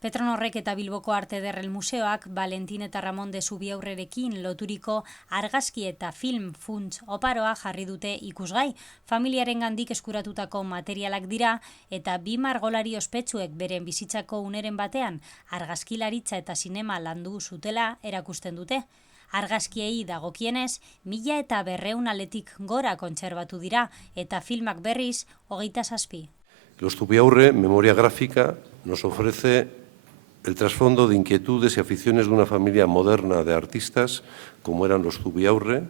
Petronorrek eta Bilboko Arte Ederrel Museoak Valentin eta Ramon de Zubiaurrerekin loturiko argazki eta film funts oparoa jarri dute ikusgai. Familiarengandik eskuratutako materialak dira eta bi margolari ospetsuek beren bizitzako uneren batean argazkilaritza eta sinema landu zutela erakusten dute. Argazkiei dagokienez, 1200 aletik gora kontserbatu dira eta filmak berriz 27. Los Zubiaurre, memoria gráfica, nos ofrece el trasfondo de inquietudes y aficiones de una familia moderna de artistas, como eran los Zubiaurre,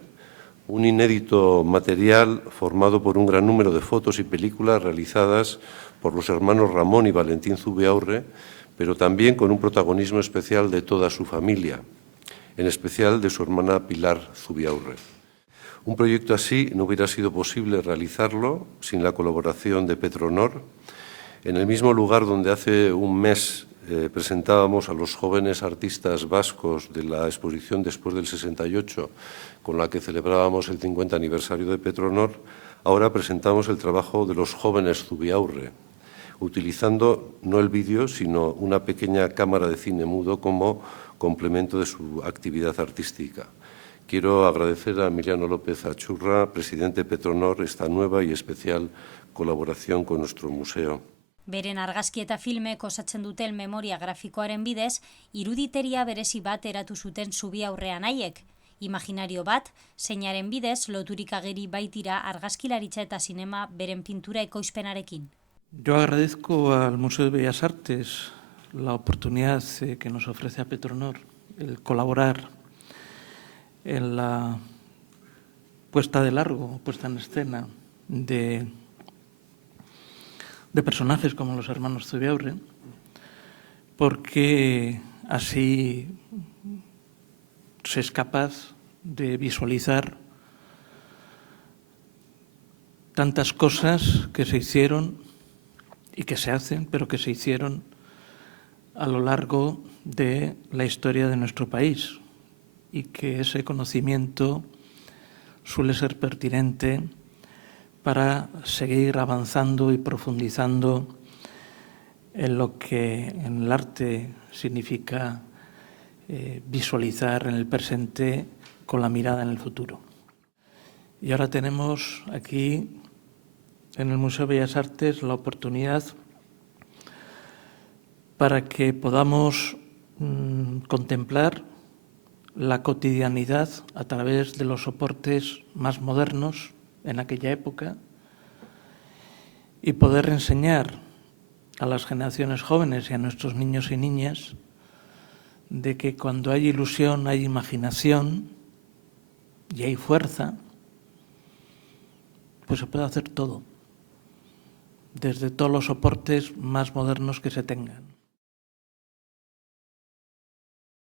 un inédito material formado por un gran número de fotos y películas realizadas por los hermanos Ramón y Valentín Zubiaurre, pero también con un protagonismo especial de toda su familia, en especial de su hermana Pilar Zubiaurre. Un proyecto así no hubiera sido posible realizarlo sin la colaboración de Petronor. En el mismo lugar donde hace un mes presentábamos a los jóvenes artistas vascos de la exposición después del 68, con la que celebrábamos el 50 aniversario de Petronor, ahora presentamos el trabajo de los jóvenes Zubiaurre, utilizando no el vídeo, sino una pequeña cámara de cine mudo como complemento de su actividad artística. Quiero agradecer a Emiliano López Achurra, presidente de Petronor, esta nueva y especial colaboración con nuestro museo. Beren argazki eta filmek osatzen duten memoria grafikoaren bidez, iruditeria berezi bat eratu zuten Zubiaurrean haiek. Imaginario bat, zeinaren bidez loturik ageri baitira argazkilaritza eta sinema beren pintura ekoizpenarekin. Yo agradezco al Museo de Bellas Artes la oportunidad que nos ofrece a Petronor el colaborar en la puesta de largo, puesta en escena de personajes como los hermanos Zubiaurre, porque así se es capaz de visualizar tantas cosas que se hicieron y que se hacen, pero que se hicieron a lo largo de la historia de nuestro país, y que ese conocimiento suele ser pertinente para seguir avanzando y profundizando en lo que en el arte significa visualizar en el presente con la mirada en el futuro. Y ahora tenemos aquí en el Museo de Bellas Artes la oportunidad para que podamos contemplar la cotidianidad a través de los soportes más modernos en aquella época y poder enseñar a las generaciones jóvenes y a nuestros niños y niñas de que cuando hay ilusión, hay imaginación y hay fuerza, pues se puede hacer todo, desde todos los soportes más modernos que se tengan.